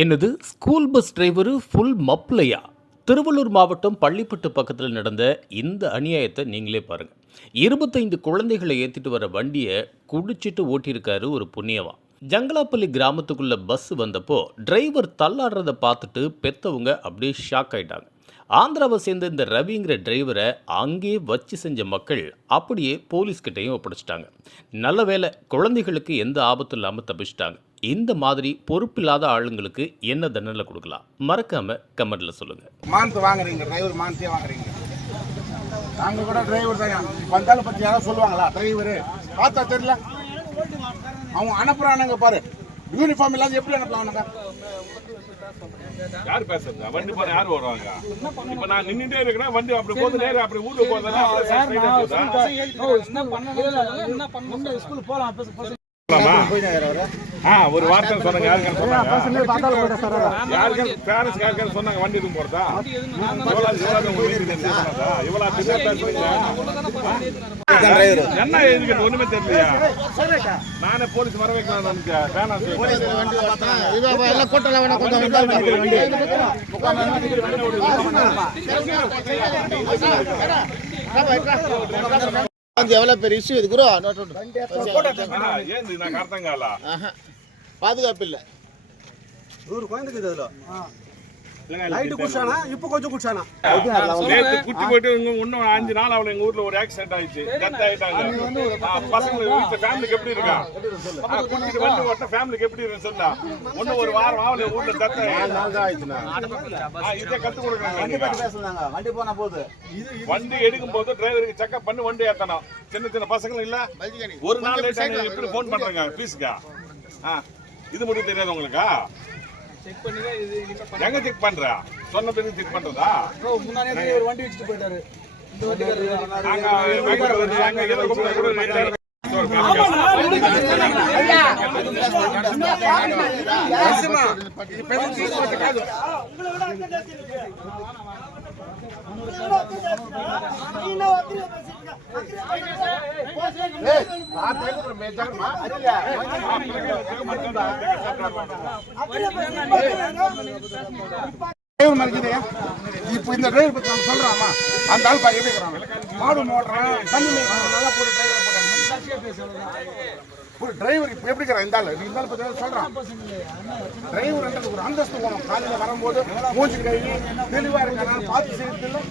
என்னது school bus driver full மப்லையா? திருவள்ளூர் மாவட்டம் பள்ளிப்பட்டு பக்கத்தில் நடந்த இந்த அநியாயத்தை நீங்களே பாருங்கள். 25 குழந்தைகளை ஏற்றிட்டு வர வண்டியை குடிச்சிட்டு ஓட்டியிருக்காரு ஒரு புண்ணியவா. ஜங்கலாப்பள்ளி கிராமத்துக்குள்ள பஸ் வந்தப்போ டிரைவர் தள்ளாடுறதை பார்த்துட்டு பெத்தவங்க அப்படியே ஷாக் ஆயிட்டாங்க. ஆந்திராவை சேர்ந்த இந்த ரவிங்கிற டிரைவரை அங்கேயே வச்சு செஞ்ச மக்கள் அப்படியே போலீஸ்கிட்டையும் ஒப்படைச்சிட்டாங்க. நல்ல வேளை குழந்தைகளுக்கு எந்த ஆபத்தும் இல்லாமல் தப்பிச்சிட்டாங்க. இந்த மாதிரி பொறுப்பில்லாத ஆளுங்களுக்கு என்ன தண்டனை கொடுக்கலாம்? மறக்காம கமெண்ட்ல சொல்லுங்க. மான்ஸ் வாங்குறீங்க, டிரைவர் மான்ஸே வாங்குறீங்க. நாங்க கூட டிரைவர் தான் வந்தாலும் பத்தி யாராவது சொல்லுவாங்களா? டிரைவர் பார்த்தா தெரியல, அவங்க அனுப்புறானுங்க பாரு. யூனிஃபார்ம் இல்லாத எப்படி அனுப்பலாம்னுங்க? யார் பேசுறது? வண்டி போற யார் வருவாங்க? இப்ப நான் நின்னுட்டே இருக்கிறேன், வண்டி அப்படி போகுது, நேரா அப்படி ஊருக்கு போறதா ஸ்கூல் போலாம். ஒரு வார்த்தை சொன்னாங்க. யாருக்கான சொன்னாங்க வண்டி எதுவும் போறதா? என்ன எழுதிக்கிறது ஒண்ணுமே தெரியலையா? நானே போலீஸ் வர வைக்கலாம் நினைச்சேன். எவ்வளவு பெரிய இஷ்யூ இது குரு. பாதுகாப்பு இல்ல. 100 குழந்தைக்கு இதுல லைட் குடிச்சானா, இப்போ கொஞ்சம் குடிச்சானா. நேத்து குட்டி போயிட்டு இன்னும் 5 நாள் அவள எங்க ஊர்ல ஒரு ஆக்சிடென்ட் ஆயிடுச்சு. டெத் ஆயிட்டாங்க. பசங்க வீட்ல ஃபேமிலிக்கு எப்படி இருக்கா? குட்டிட்டு வண்டி ஓட்ட ஃபேமிலிக்கு எப்படி இருக்கு சொல்லுடா. இன்னும் ஒரு வாரம் அவள ஊர்ல டெத் ஆயிடுச்சுனா இத கத்து கொடுக்கறாங்க. வண்டி பத்தி பேசுறாங்க. வண்டி போனா போகுது. வண்டி எடுக்கும் போது டிரைவருக்கு செக்அப் பண்ணி வண்டி ஏத்தணும். சின்ன சின்ன பசங்க இல்ல ஒரு நாள் லேட் ஆனா எப்படி ஃபோன் பண்றாங்க பீஸ்க்கா? இது மட்டும் தெரியாது உங்களுக்கு? செக் பண்ணி தான் இது எங்க செக் பண்றா? சொன்ன பிறகு செக் பண்றதா? முன்னாடியே ஒரு வண்டி வச்சிட்டு போயிட்டாரு. இந்த வண்டிக்காரர் நாங்க ஏதோ கூட இப்ப இந்த டிரைவர் பத்தி நம்ம சொல்றாமா? அந்த ஆள் பாரு எப்படி இருக்கிறான். மாடு மோடுறான், தண்ணி நல்லா போட்டு ஒரு டிரைவர் இப்ப எப்படி இருக்கிறான்? இந்த ஆள் இந்த ஆள் பத்தி சொல்றான். டிரைவர் ஒரு அந்தஸ்து போகணும். காலையில வரும்போது மூஞ்சி கை தெளிவா இருக்கான பார்த்து செய்யறது இல்லை.